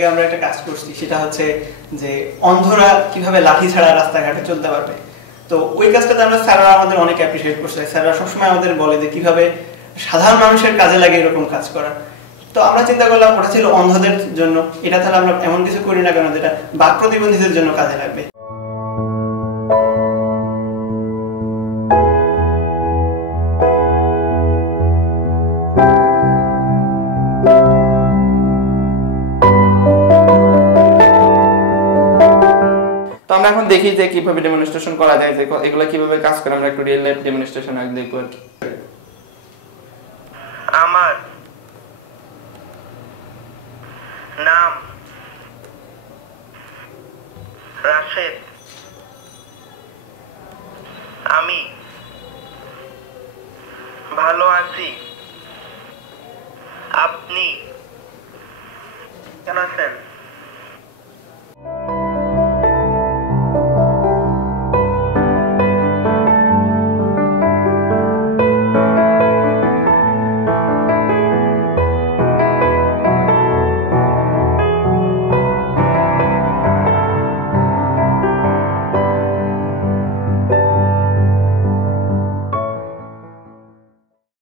আগে আমরা একটা কাজ করছি, সেটা হচ্ছে যে অন্ধরা কিভাবে লাঠি ছাড়া রাস্তাঘাটে চলতে পারবে। তো ওই কাজটাতে আমরা স্যাররা আমাদের অনেক অ্যাপ্রিসিয়েট করছে। স্যাররা সবসময় আমাদের বলে যে কিভাবে সাধারণ মানুষের কাজে লাগে এরকম কাজ করা। তো আমরা চিন্তা করলাম ওটা ছিল অন্ধদের জন্য, এটা তাহলে আমরা এমন কিছু করি না কেন যেটা বাক প্রতিবন্ধীদের জন্য কাজে লাগবে। তো আমরা এখন দেখি যে কিভাবে ডেমনস্ট্রেশন করা যায়, যে এগুলো কিভাবে কাজ করে। আমরা একটু রিয়েল লাইফ ডেমনস্ট্রেশন আগে দেখবো আর কি। আমার নাম রাশেদ। আমি ভালো আছি। আপনি কেমন আছেন?